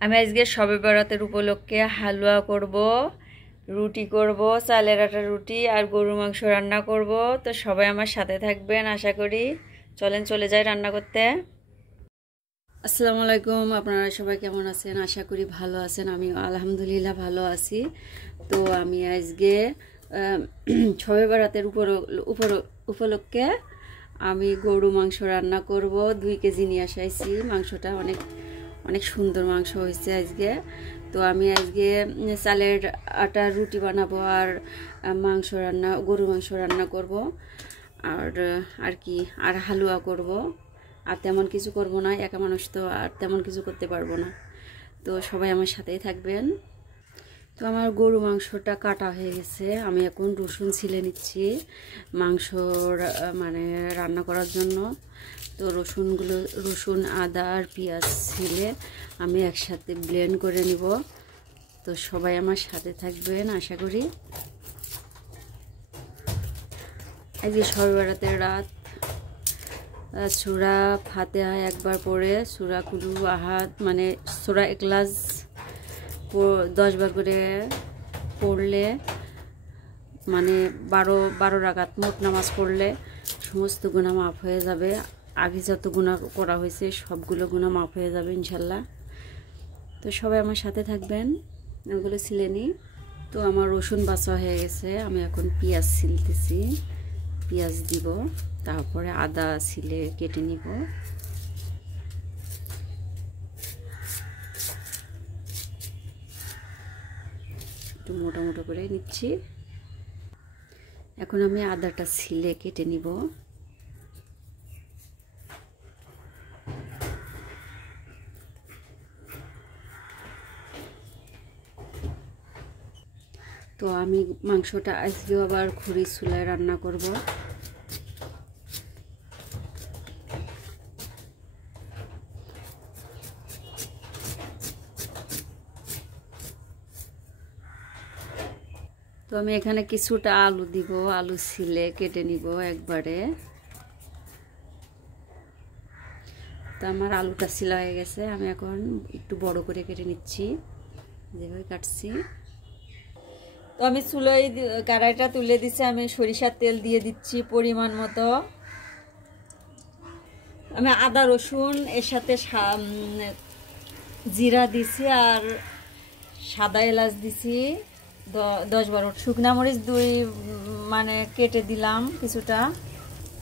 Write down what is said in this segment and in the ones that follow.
আমি আজকে শবে বরাতের উপলক্ষে হালুয়া করব, রুটি করব, চালের আটার রুটি আর গরুর মাংস রান্না করব। তো সবাই আমার সাথে থাকবেন আশা করি। চলেন চলে যাই রান্না করতে। আসসালামু আলাইকুম, আপনারা সবাই কেমন আছেন? আশা করি ভালো আছেন। আমি আলহামদুলিল্লাহ ভালো আছি। তো আমি আজকে শবে বরাতের উপলক্ষে আমি গরু মাংস রান্না করব। 2 কেজি নিয়ে আসাইছি। মাংসটা অনেক সুন্দর মাংস হয়েছে আজকে। তো আমি আজকে চালের আটার রুটি বানাবো আর গরু মাংস রান্না করব আর কি আর হালুয়া করব। আর তেমন কিছু করব না, একা মানুষ তো আর তেমন কিছু করতে পারবো না। তো সবাই আমার সাথেই থাকবেন। তো আমার গরু মাংসটা কাটা হয়ে গেছে। আমি এখন রসুন ছিলে নিচ্ছি মাংসর রান্না করার জন্য। তো রসুন, আদা আর পেঁয়াজ ছিলে আমি একসাথে ব্লেন্ড করে নিব। তো সবাই আমার সাথে থাকবেন আশা করি। আজকে শবে বরাতের রাত। সূরা ফাতিহা একবার পড়ে, সূরা কুল আহাদ সূরা ইখলাস 10 বার করে পড়লে 12 রাকাত মোট নামাজ পড়লে সমস্ত গুনাহ মাফ হয়ে যাবে। আগে যত গুনাহ করা হয়েছে সবগুলো গুনাহ মাফ হয়ে যাবে ইনশাল্লাহ। তো সবাই আমার সাথে থাকবেন। ওগুলো ছিলে নিই। তো আমার রসুন বাছা হয়ে গেছে। আমি এখন পেঁয়াজ ছিলতেছি, পেঁয়াজ দিব, তারপরে আদা ছিলে কেটে নিব। একটু মোটা মোটা করে নিচ্ছি। এখন আমি আদাটা ছিলে কেটে নিব। তো আমি মাংসটা আজকেও আবার খড়ির চুলায় রান্না করব। তো আমি এখানে কিছুটা আলু দিব, আলু ছিলে কেটে নিব একবারে। তো আমার আলুটা ছিলা হয়ে গেছে। আমি এখন একটু বড় করে কেটে নিচ্ছি, যেভাবে কাটছি। তো আমি চুলোয় কড়াইটা তুলে দিচ্ছি। আমি সরিষার তেল দিয়ে দিচ্ছি পরিমাণ মতো। আমি আদা রসুন এর সাথে জিরা দিছি আর সাদা এলাচ দিছি 10-12। শুকনা মরিচ 2 কেটে দিলাম কিছুটা।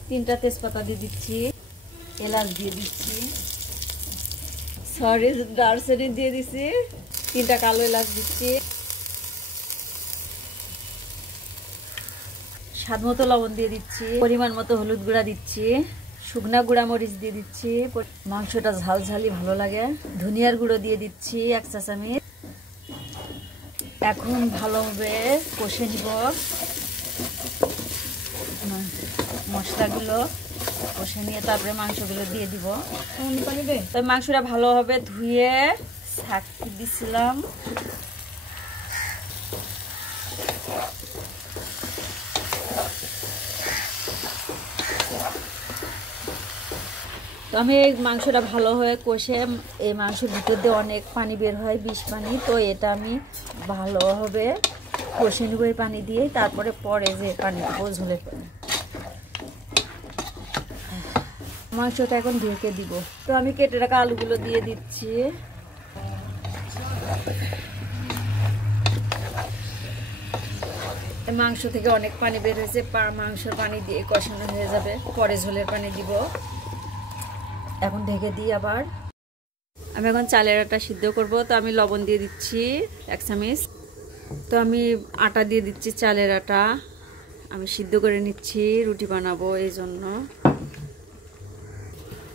3টা তেজপাতা দিয়ে দিচ্ছি, এলাচ দিয়ে দিচ্ছি, দারচিনি দিয়ে দিচ্ছি, 3টা কালো এলাচ দিচ্ছি, স্বাদ মতো লবণ দিয়ে দিচ্ছি, পরিমাণ মতো হলুদ গুঁড়া দিচ্ছি, শুকনা গুঁড়া মরিচ দিয়ে দিচ্ছি। মাংসটা ঝালঝালি ভালো লাগে। ধনিয়ার গুঁড়ো দিয়ে দিচ্ছি 1 চা চামচ। এখন ভালোভাবে কষে নিব মশলাগুলো। কষে নিয়ে তারপরে মাংসগুলো দিয়ে দিব। তো মাংসটা ভালোভাবে ধুয়ে ছাঁকতে দিছিলাম। তো আমি এই মাংসটা ভালোভাবে কষে, এই মাংসের ভিতর দিয়ে অনেক পানি বের হয়, বিষ পানি। তো এটা আমি ভালোভাবে কষে নেব এই পানি দিয়ে। তারপরে যে পানি দেবো ঝোলের পানি। মাংসটা এখন ঢেকে দিব। তো আমি কেটে রাখা আলুগুলো দিয়ে দিচ্ছি। মাংস থেকে অনেক পানি বের হয়েছে। মাংসের পানি দিয়ে কষানো হয়ে যাবে, পরে ঝোলের পানি দিব। এখন ঢেকে দিই। আবার আমি এখন চালের আটা সিদ্ধ করব। তো আমি লবণ দিয়ে দিচ্ছি 1 চামচ। তো আমি আটা দিয়ে দিচ্ছি, চালের আটা। আমি সিদ্ধ করে নিচ্ছি, রুটি বানাবো এই জন্য।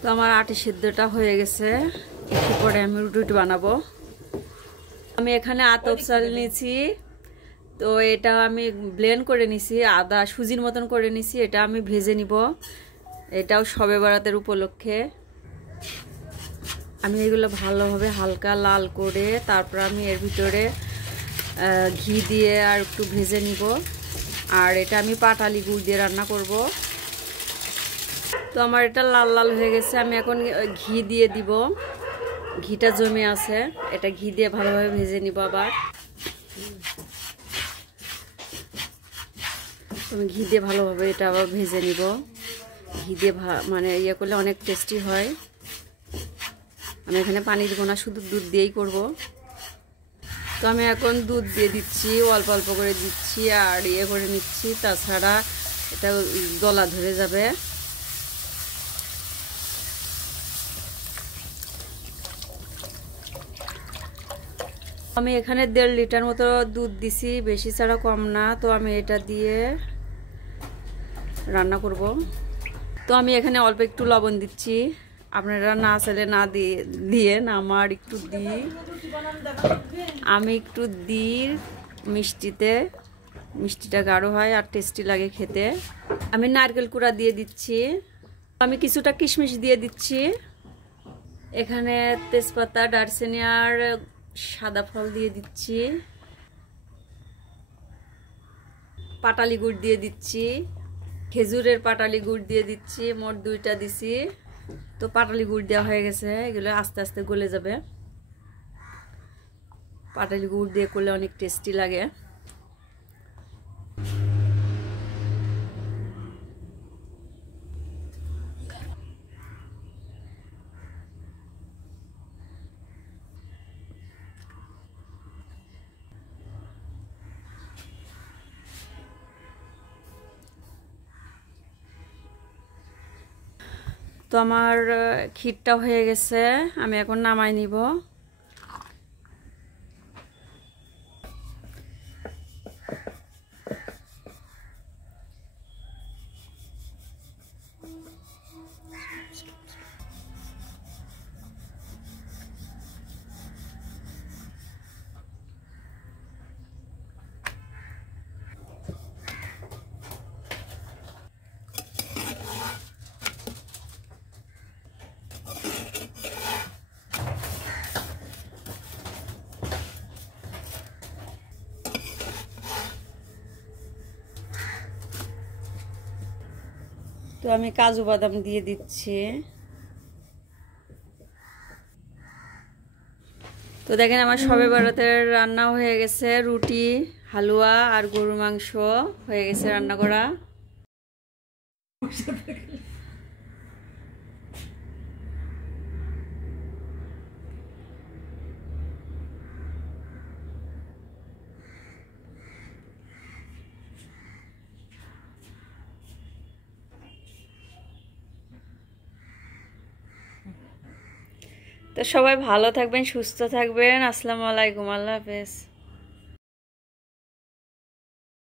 তো আমার আটা সিদ্ধটা হয়ে গেছে। একটু পরে আমি রুটি বানাবো। আমি এখানে আতপ চাল নিয়েছি। তো এটা আমি ব্লেন্ড করে নিছি, আদা সুজির মতন করে নিছি। এটা আমি ভেজে নিব। এটাও শবে বরাতের উপলক্ষে। আমি এগুলো ভালোভাবে হালকা লাল করে তারপর আমি এর ভিতরে ঘি দিয়ে আর একটু ভেজে নিব। আর এটা আমি পাটালি গুড় দিয়ে রান্না করব। তো আমার এটা লাল লাল হয়ে গেছে। আমি এখন ঘি দিয়ে দিব। ঘিটা জমে আছে, এটা ঘি দিয়ে ভালোভাবে ভেজে নিব। আবার আমি ঘি দিয়ে ভালোভাবে এটা আবার ভেজে নিব। ঘি দিয়ে মানে ইয়ে করলে অনেক টেস্টি হয়। আমি এখানে পানি দিব না, শুধু দুধ দিয়েই করব। তো আমি এখন দুধ দিয়ে দিচ্ছি, অল্প অল্প করে দিচ্ছি আর ইয়ে করে নিচ্ছি, তাছাড়া এটা গলা ধরে যাবে। আমি এখানে 1.5 লিটার মতো দুধ দিছি, বেশি ছাড়া কম না। তো আমি এটা দিয়ে রান্না করব। তো আমি এখানে অল্প একটু লবণ দিচ্ছি, আপনারা না চাইলে না দিয়ে না, আমার একটু দিই, আমি একটু দিই মিষ্টিটা গাঢ় হয় আর টেস্টি লাগে খেতে। আমি নারকেল কুড়া দিয়ে দিচ্ছি, আমি কিছুটা কিশমিশ দিয়ে দিচ্ছি। এখানে তেজপাতা, দারচিনি আর সাদা ফল দিয়ে দিচ্ছি। পাটালি গুড় দিয়ে দিচ্ছি, খেজুরের পাটালি গুড় দিয়ে দিচ্ছি, মোট 2টা দিছি। তো পাটালি গুড় দেওয়া হয়ে গেছে, এগুলো আস্তে আস্তে গলে যাবে। পাটালি গুড় দিয়ে করলে অনেক টেস্টি লাগে। তো আমার ক্ষীরটা হয়ে গেছে, আমি এখন নামাই নিব। তো আমি কাজু বাদাম দিয়ে দিচ্ছি। তো দেখেন আমার সবে বরাতের রান্না হয়ে গেছে, রুটি, হালুয়া আর গরুর মাংস হয়ে গেছে রান্না করা। তো সবাই ভালো থাকবেন, সুস্থ থাকবেন। আসসালামু আলাইকুম, আল্লাহ হাফেজ।